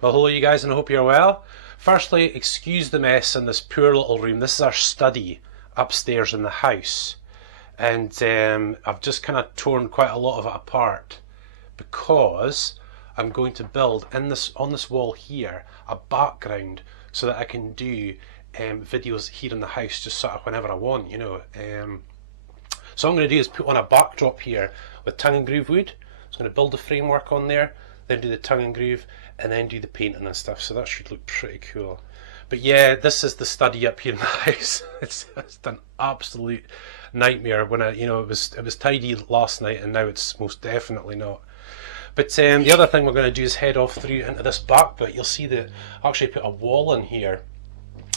Well, hello you guys, and I hope you're well. Firstly, excuse the mess in this poor little room. This is our study upstairs in the house, and I've just kind of torn quite a lot of it apart because I'm going to build on this wall here a background so that I can do videos here in the house just sort of whenever I want, you know. So what I'm going to do is put on a backdrop here with tongue and groove wood. So I'm going to build the framework on there, then do the tongue and groove, and then do the painting and stuff. So that should look pretty cool. But yeah, this is the study up here in the house. It's an absolute nightmare. When it was tidy last night, and now it's most definitely not. But the other thing we're going to do is head off through into this back bit. You'll see that I actually put a wall in here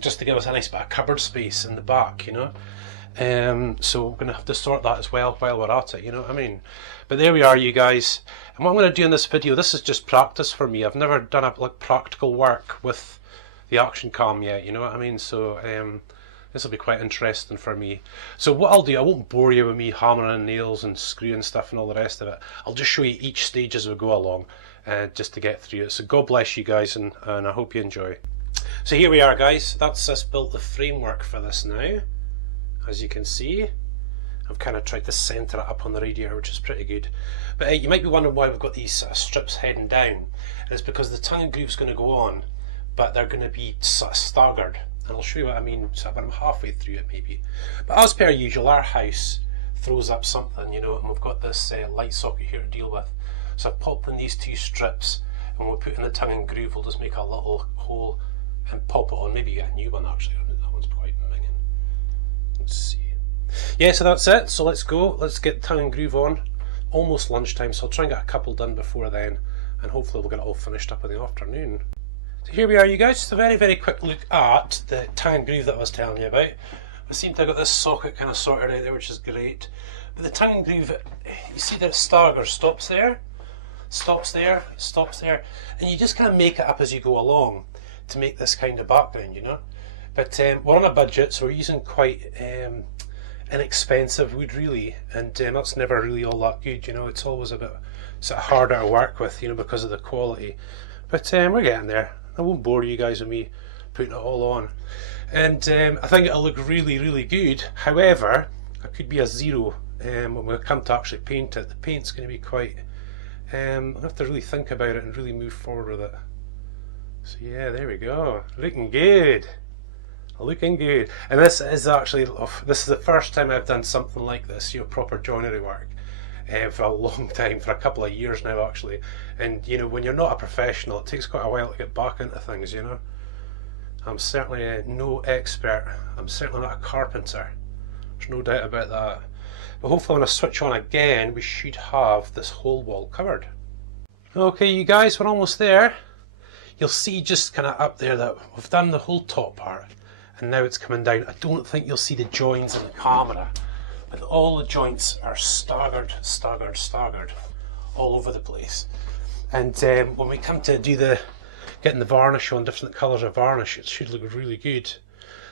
just to give us a nice bit of cupboard space in the back, you know. So we're going to have to sort that as well while we're at it, you know what I mean? But there we are, you guys. And what I'm going to do in this video, this is just practice for me. I've never done like practical work with the action cam yet, you know what I mean? So this will be quite interesting for me. So what I'll do, I won't bore you with me hammering nails and screwing stuff and all the rest of it. I'll just show you each stage as we go along, just to get through it. So God bless you guys, and I hope you enjoy. So here we are, guys. That's us built the framework for this now. As you can see, I've kind of tried to centre it up on the radiator, which is pretty good. But you might be wondering why we've got these strips heading down. It's because the tongue and groove's going to go on, but they're going to be sort of staggered. And I'll show you what I mean sort of when I'm halfway through it maybe. But as per usual, our house throws up something, you know, and we've got this light socket here to deal with. So I've popped in these two strips, and we'll put in the tongue and groove. We'll just make a little hole and pop it on. Maybe get a new one actually. That one's quite minging. Let's see. Yeah, so that's it. So let's go. Let's get tongue and groove on. Almost lunchtime, so I'll try and get a couple done before then, and hopefully we'll get it all finished up in the afternoon. So here we are, you guys. Just a very, very quick look at the tongue and groove that I was telling you about. I seem to have got this socket kind of sorted out there, which is great. But the tongue and groove, you see that it staggers, stops there, stops there, stops there, and you just kind of make it up as you go along to make this kind of background, you know. But we're on a budget, so we're using quite inexpensive wood really, and that's never really all that good, you know. It's always a bit sort of harder to work with, you know, because of the quality. But we're getting there. I won't bore you guys with me putting it all on, and I think it'll look really, really good. However, it could be a zero when we come to actually paint it. The paint's going to be quite I'll have to really think about it and really move forward with it. So yeah, there we go, looking good. Looking good. And this is actually, this is the first time I've done something like this, you know, proper joinery work, for a long time, for a couple of years now actually. And you know, when you're not a professional, it takes quite a while to get back into things, you know. I'm certainly no expert. I'm certainly not a carpenter. There's no doubt about that. But hopefully when I switch on again, we should have this whole wall covered. Okay, you guys, we're almost there. You'll see just kind of up there that we've done the whole top part, and now it's coming down. I don't think you'll see the joints in the camera, but all the joints are staggered, staggered, staggered all over the place. And when we come to do getting the varnish on, different colours of varnish, it should look really good.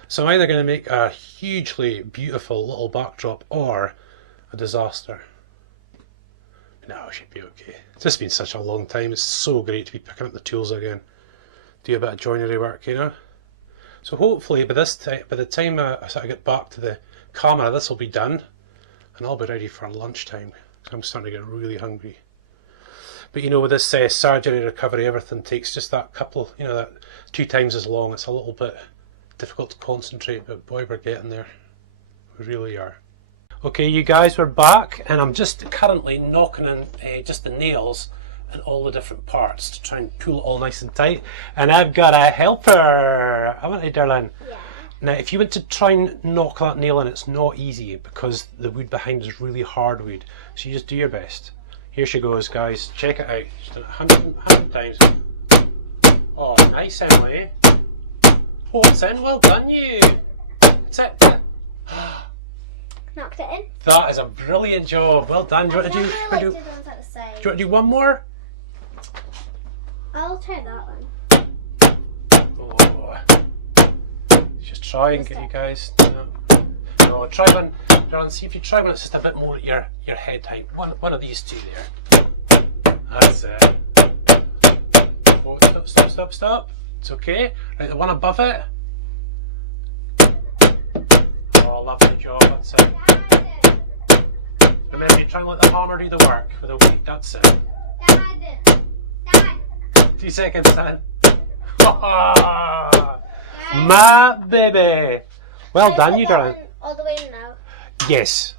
So I'm either going to make a hugely beautiful little backdrop or a disaster. No, it should be okay. It's just been such a long time. It's so great to be picking up the tools again, do a bit of joinery work, you know. So hopefully by the time I sort of get back to the camera, this will be done, and I'll be ready for lunchtime. I'm starting to get really hungry. But you know, with this surgery recovery, everything takes just that couple, you know, that 2 times as long. It's a little bit difficult to concentrate, but boy, we're getting there. We really are. Okay, you guys, we're back, and I'm just currently knocking in just the nails and all the different parts to try and pull it all nice and tight. And I've got a helper, haven't I, darling? Yeah. Now, if you want to try and knock that nail in, it's not easy because the wood behind is really hard wood. So you just do your best. Here she goes, guys. Check it out. She's done it 100 times. Oh, nice, Emily. Oh, it's in. Well done, you. That's it. Knocked it in. That is a brilliant job. Well done. Do you want to do one more? I'll try that one. Oh. Just try and get you guys. No, try one. Darren, see if you try one that's just a bit more at your head height. One of these two there. That's it. Oh, stop. stop. It's okay. Right, the one above it. Oh, lovely job, that's it. Remember, you try and let the hammer do the work with the weight, that's it. Dad. 2 seconds, Dan. My baby. Well done, you darling. All the way now. Yes.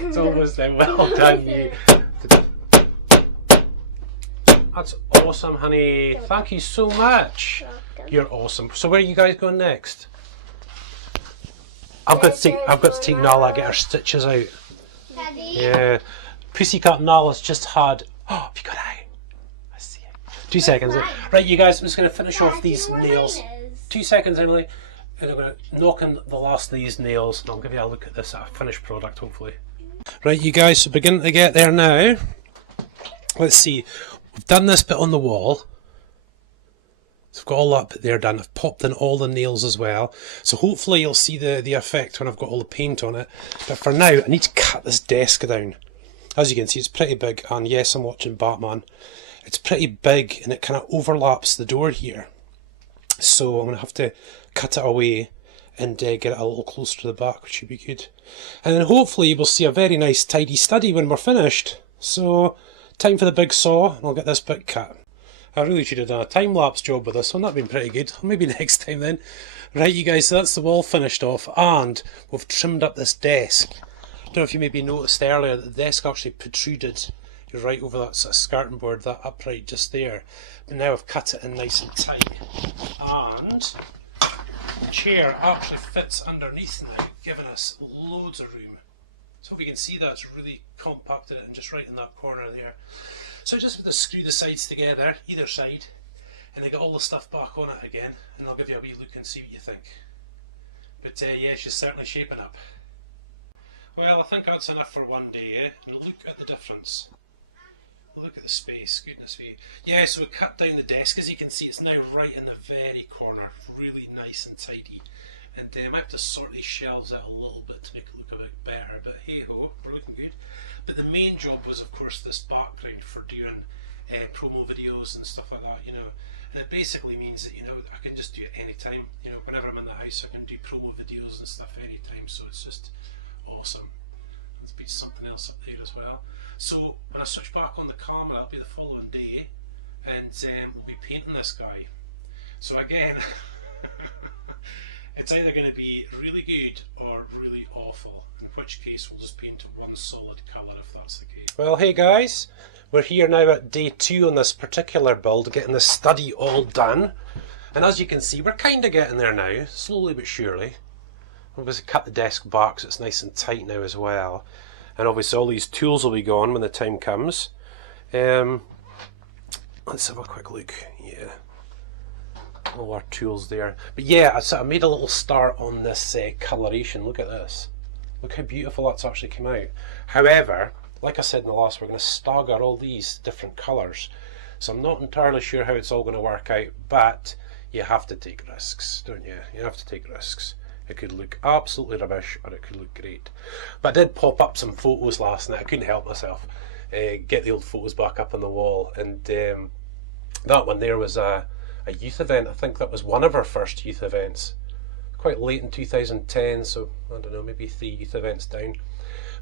It's almost there. Well done, you. That's awesome, honey. Thank you so much. You're awesome. So where are you guys going next? I've got to take Nala, get her stitches out. Daddy. Yeah. Pussycat Nala's just had. Oh, have you got eye? I see it. 2 seconds. Right, you guys. I'm just going to finish off these nails. 2 seconds, Emily. And I'm going to knock in the last of these nails, and I'll give you a look at this finished product, hopefully. Right, you guys. So beginning to get there now. Let's see. We've done this bit on the wall. So I've got all that bit there done. I've popped in all the nails as well. So hopefully you'll see the effect when I've got all the paint on it. But for now, I need to cut this desk down. As you can see, it's pretty big. And yes, I'm watching Batman. It's pretty big and it kind of overlaps the door here. So I'm going to have to cut it away and get it a little closer to the back, which should be good. And then hopefully we'll see a very nice tidy study when we're finished. So time for the big saw and I'll get this bit cut. I really should have done a time-lapse job with this one, that'd been pretty good. Maybe next time then. Right, you guys, so that's the wall finished off, and we've trimmed up this desk. I don't know if you maybe noticed earlier that the desk actually protruded right over that sort of skirting board, that upright just there. But now I've cut it in nice and tight. And the chair actually fits underneath now, giving us loads of room. So if you can see that, it's really compacted it and just right in that corner there. So just have to screw the sides together, either side, and then get all the stuff back on it again, and I'll give you a wee look and see what you think. But yeah, she's certainly shaping up. Well, I think that's enough for one day, eh? And look at the difference. Look at the space, goodness me. Yeah, so we cut down the desk, as you can see, it's now right in the very corner, really nice and tidy. And I might have to sort these shelves out a little bit to make it look a bit better, but hey ho, we're looking good. But the main job was, of course, this background for doing promo videos and stuff like that, you know. And it basically means that, you know, I can just do it anytime. You know, whenever I'm in the house, I can do promo videos and stuff anytime. So it's just awesome. There's be something else up there as well. So when I switch back on the camera, it'll be the following day, and we'll be painting this guy. So again, it's either going to be really good or really awful. In which case we'll just paint one solid colour if that's the case. Well, hey guys, we're here now at day 2 on this particular build, getting the study all done. And as you can see, we're kind of getting there now, slowly but surely. Obviously cut the desk back so it's nice and tight now as well. And obviously all these tools will be gone when the time comes. Let's have a quick look. Yeah, all our tools there. But yeah, I made a little start on this coloration. Look at this. Look how beautiful that's actually come out. However, like I said in the last, we're going to stagger all these different colours. So I'm not entirely sure how it's all going to work out, but you have to take risks, don't you? You have to take risks. It could look absolutely rubbish or it could look great. But I did pop up some photos last night. I couldn't help myself. Get the old photos back up on the wall. And that one there was a youth event. I think that was one of our first youth events. Quite late in 2010, so I don't know, maybe 3 youth events down.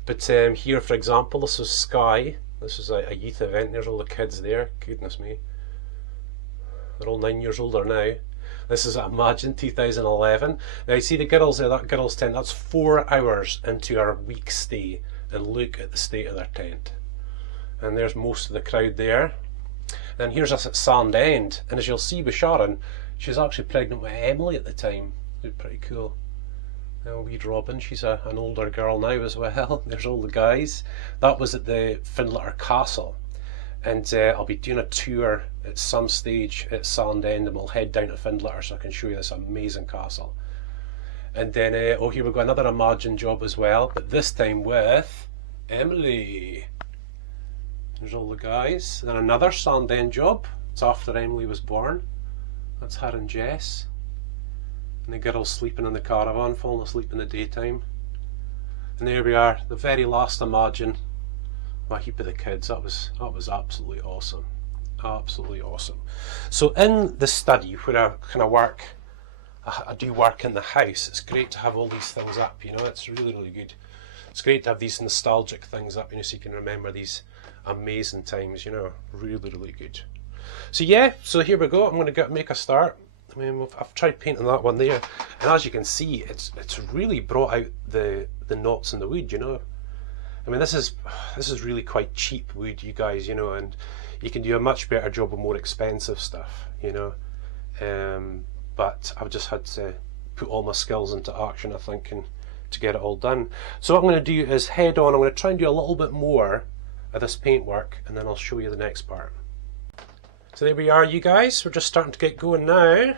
But here, for example, this was Skye. This was a youth event. There's all the kids there. Goodness me. They're all 9 years older now. This is at Imagine 2011. Now you see the girls there, that girls' tent, that's 4 hours into our week stay. And look at the state of their tent. And there's most of the crowd there. And here's us at Sand End. And as you'll see with Sharon, she was actually pregnant with Emily at the time. Looked pretty cool. Now wee Robin, she's an older girl now as well. There's all the guys. That was at the Findlater Castle. And I'll be doing a tour at some stage at Sand End, and we'll head down to Findlater so I can show you this amazing castle. And then, oh, here we've got another Imagine job as well, but this time with Emily. There's all the guys. And then another Sand End job. It's after Emily was born. That's her and Jess. And the girls sleeping in the caravan, falling asleep in the daytime. And there we are, the very last margin. My heap of the kids. That was absolutely awesome. Absolutely awesome. So in the study where I kind of work, I do work in the house. It's great to have all these things up, you know, it's really, really good. It's great to have these nostalgic things up, you know, so you can remember these amazing times, you know, really, really good. So yeah, so here we go. I'm going to make a start. I mean, I've tried painting that one there, and as you can see, it's really brought out the knots in the wood, you know. I mean, this is really quite cheap wood, you guys, you know, and you can do a much better job with more expensive stuff, you know. But I've just had to put all my skills into action, I think, and to get it all done. So what I'm going to do is head on. I'm going to try and do a little bit more of this paintwork, and then I'll show you the next part. So there we are, you guys. We're just starting to get going now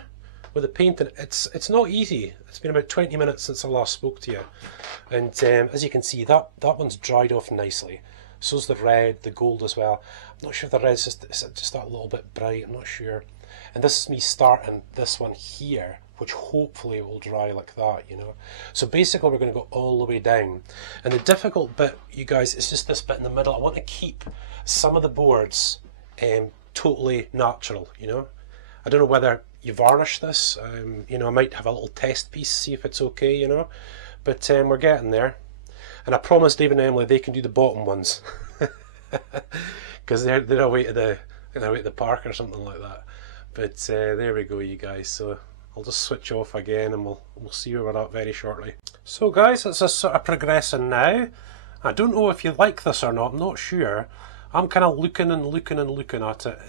with the painting. It's not easy. It's been about 20 minutes since I last spoke to you, and as you can see, that one's dried off nicely. So's the red, the gold as well. I'm not sure if the red's just that little bit bright. I'm not sure. And this is me starting this one here, which hopefully will dry like that, you know. So basically we're going to go all the way down, and the difficult bit, you guys, is just this bit in the middle. I want to keep some of the boards totally natural, you know. I don't know whether you varnish this, you know, I might have a little test piece, see if it's okay, you know, but we're getting there. And I promised David and Emily they can do the bottom ones because they're away to the park or something like that. But there we go, you guys. So I'll just switch off again, and we'll see where we're at very shortly. So guys, it's a sort of progressing now. I don't know if you like this or not. I'm not sure. I'm kind of looking at it.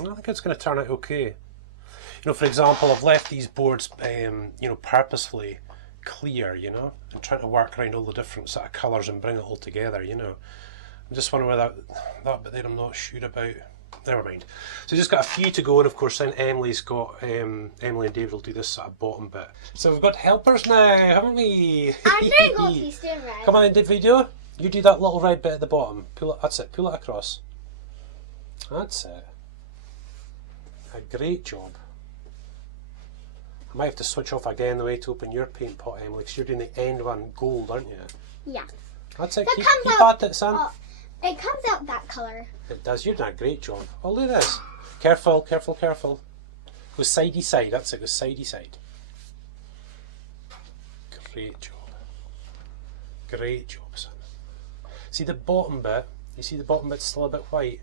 I think it's going to turn out okay. You know, for example, I've left these boards, you know, purposefully clear, you know, and trying to work around all the different sort of colours and bring it all together, you know. I'm just wondering whether that bit there I'm not sure about. Never mind. So just got a few to go, and of course then Emily's got, Emily and David will do this sort of bottom bit. So we've got helpers now, haven't we? I'm gonna go to Eastern Red. Come on, video. You do that little red bit at the bottom. Pull it. That's it. Pull it across. That's it. A great job. I might have to switch off again the way to open your paint pot, Emily, because you're doing the end one gold, aren't you? Yeah. That's it. That Keep at it, son. It comes out that colour. It does. You're doing a great job. Oh, look at this. Careful, careful, careful. Go sidey side. That's it. Go sidey side. Great job. Great job, son. See the bottom bit? You see the bottom bit's still a bit white?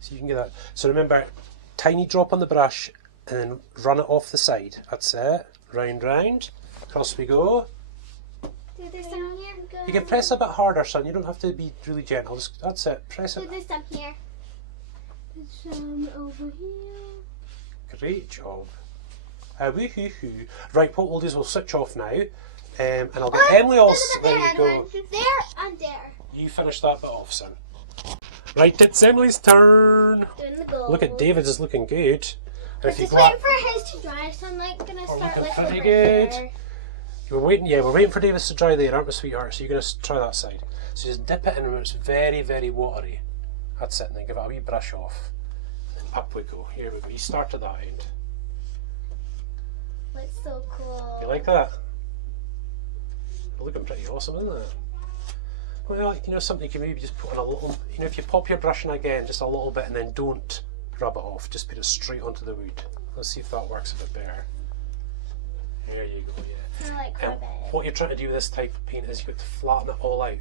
So you can get that. So remember, tiny drop on the brush and then run it off the side. That's it. Round, round. Across we go. Do this down here. You can press a bit harder, son. You don't have to be really gentle. Just, that's it. Press it. Do this down here. Some over here. Great job. Woo-hoo-hoo. Right, what we'll do is we'll switch off now. And I'll get Emily all... There you go. There and there. You finish that bit off, son. Right, it's Emily's turn. Doing the gold. Look at David's is looking good. And if you Just go up, waiting for his to dry, so I'm like gonna start looking with pretty the good. there. we're waiting for David's to dry there, aren't we, sweetheart? So you're going to try that side. So just dip it in when it's very, very watery. That's it, and then give it a wee brush off. And up we go. Here we go. You start at that end. Looks so cool. You like that? Looking pretty awesome, isn't it? Well, you know, something you can maybe just put on a little, you know, if you pop your brush in again, just a little bit, and then don't rub it off, just put it straight onto the wood. Let's see if that works a bit better. There you go, yeah. I like And that. what you're trying to do with this type of paint is you've got to flatten it all out.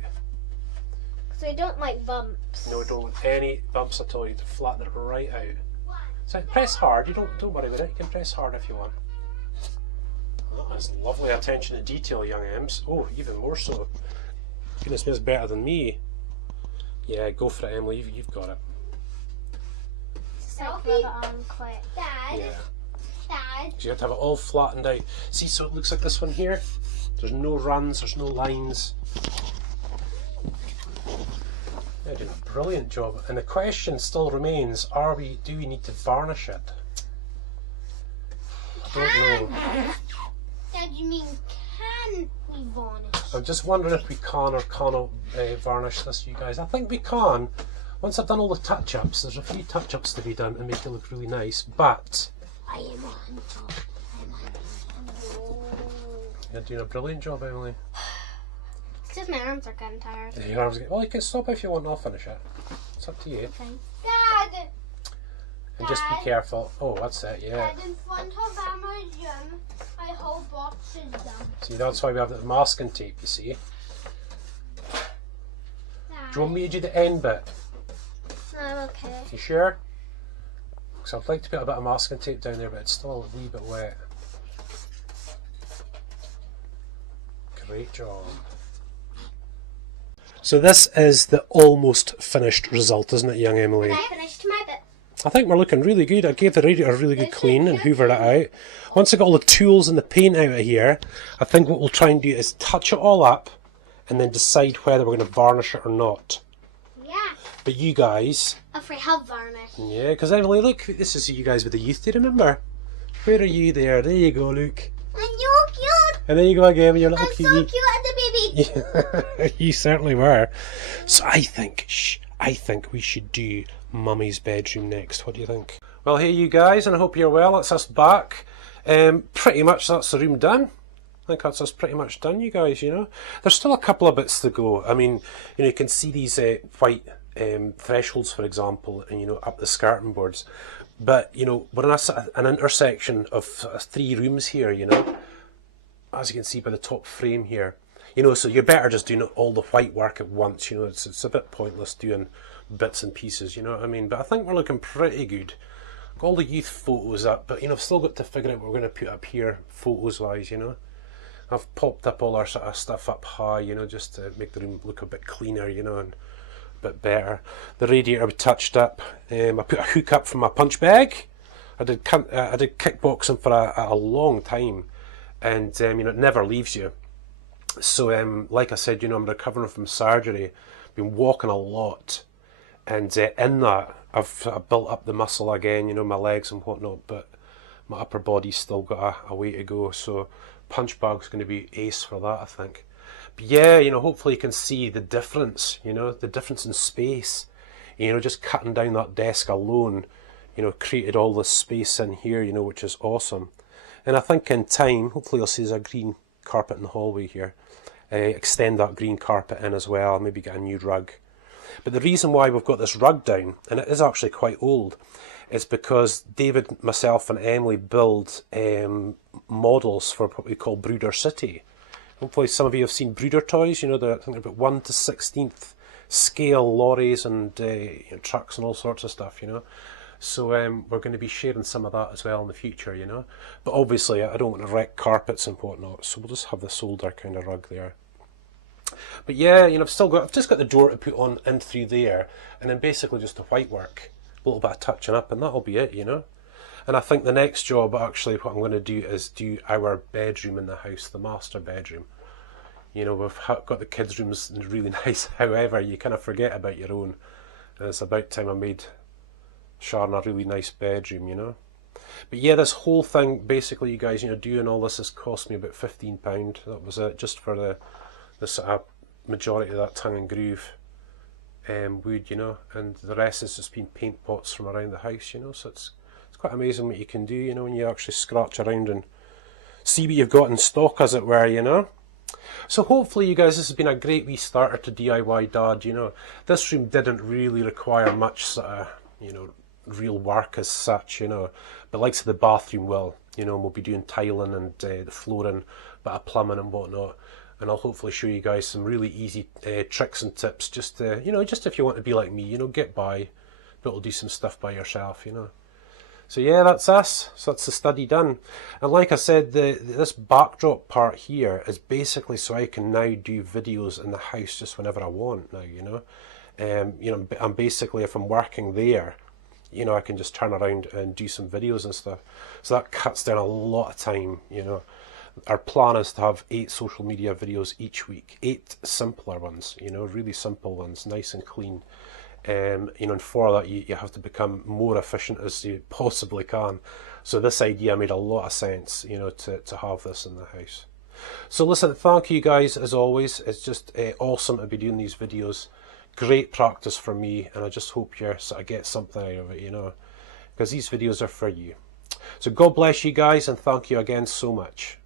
So I don't like bumps. No, don't want any bumps at all. You have to flatten it right out. So press hard. You don't worry about it. You can press hard if you want. Oh, that's lovely attention to detail, young Ems. Oh, even more so. Goodness me, it's better than me. Yeah, go for it, Emily. You've got it. Just like rub it on quite. Dad. Yeah. Dad. So you have to have it all flattened out. See, so it looks like this one here. There's no runs. There's no lines. They're doing a brilliant job. And the question still remains: do we need to varnish it? I don't know. Dad, you mean can we varnish? I'm just wondering if we can or cannot varnish this, you guys. I think we can. Once I've done all the touch-ups, there's a few touch-ups to be done to make it look really nice, but I am on top. I'm on top. you're doing a brilliant job, Emily. Just my arms are getting tired. Your arms get, well, you can stop if you want, I'll finish it. It's up to you. Okay. Dad! And just be careful. Oh, that's it, yeah. Dad, in front of Emma's room, my whole box is done. See, that's why we have the masking tape, you see. Dad. Do you want me to do the end bit? I'm okay. You sure? Because I'd like to put a bit of masking tape down there, but it's still a wee bit wet. Great job. So this is the almost finished result, isn't it, young Emily? I finished my bit. I think we're looking really good. I gave the radiator a really good clean and hoovered it out. Once I got all the tools and the paint out of here, I think what we'll try and do is touch it all up and then decide whether we're going to varnish it or not. Yeah. But you guys... If we have varnish. Yeah, because Emily, look, this is you guys with the youth, do you remember? Where are you there? There you go, Luke. And you're cute. And there you go again with your little I'm cutie. so cute as a baby. Yeah, you certainly were. So I think we should do Mummy's bedroom next. What do you think? Well, hey you guys, and I hope you're well. It's us back. Pretty much that's the room done. I think that's us pretty much done, you guys, you know. There's still a couple of bits to go. I mean, you know, you can see these white thresholds, for example, and, you know, up the skirting boards. But, you know, we're in an intersection of 3 rooms here, you know, as you can see by the top frame here. You know, so you're better just doing all the white work at once, you know, it's a bit pointless doing bits and pieces, you know what I mean? But I think we're looking pretty good. Got all the youth photos up, but, you know, I've still got to figure out what we're going to put up here, photos-wise, you know. I've popped up all our sort of stuff up high, you know, just to make the room look a bit cleaner, you know, and a bit better. The radiator we touched up. I put a hook up from my punch bag. I did kickboxing for a long time, and you know, it never leaves you. So like I said, you know, I'm recovering from surgery, been walking a lot, and in that I've built up the muscle again, you know, my legs and whatnot, but my upper body's still got a way to go. So punch bag's going to be ace for that, I think. But yeah, you know, hopefully you can see the difference, you know, the difference in space. You know, just cutting down that desk alone, you know, created all this space in here, you know, which is awesome. And I think in time, hopefully you'll see there's a green carpet in the hallway here. Extend that green carpet in as well, maybe get a new rug. But the reason why we've got this rug down, and it is actually quite old, is because David, myself and Emily build models for what we call Brooder City. Hopefully some of you have seen Brooder toys, you know, I think they're about 1 to 16th scale lorries and you know, trucks and all sorts of stuff, you know. So we're going to be sharing some of that as well in the future, you know. But obviously I don't want to wreck carpets and whatnot, so we'll just have this older kind of rug there. But yeah, you know, I've just got the door to put on in through there, and then basically just the white work, a little bit of touching up, and that'll be it, you know. And I think the next job, actually, what I'm going to do is do our bedroom in the house, the master bedroom. You know, we've got the kids' rooms really nice, however, you kind of forget about your own. And it's about time I made Sharon a really nice bedroom, you know. But yeah, this whole thing, basically, you guys, you know, doing all this has cost me about £15. That was it, just for the sort of majority of that tongue and groove wood, you know. And the rest has just been paint pots from around the house, you know. So it's quite amazing what you can do, you know, when you actually scratch around and see what you've got in stock, as it were, you know. So hopefully you guys, this has been a great wee starter to DIY Dad, you know. This room didn't really require much sort of, you know, real work as such, you know, but likes of the bathroom will, you know, we'll be doing tiling and the flooring, bit of plumbing and whatnot, and I'll hopefully show you guys some really easy tricks and tips, just you know, just if you want to be like me, you know, get by, but we'll do some stuff by yourself, you know. So yeah, that's us. So that's the study done. And like I said, this backdrop part here is basically so I can now do videos in the house just whenever I want now, you know. You know, and basically if I'm working there, you know, I can just turn around and do some videos and stuff. So that cuts down a lot of time, you know. Our plan is to have 8 social media videos each week, 8 simpler ones, you know, really simple ones, nice and clean. You know, and for that you have to become more efficient as you possibly can. So this idea made a lot of sense, you know, to have this in the house. So listen, thank you guys as always. It's just awesome to be doing these videos. Great practice for me, and I just hope you sort of get something out of it, you know, because these videos are for you. So God bless you guys, and thank you again so much.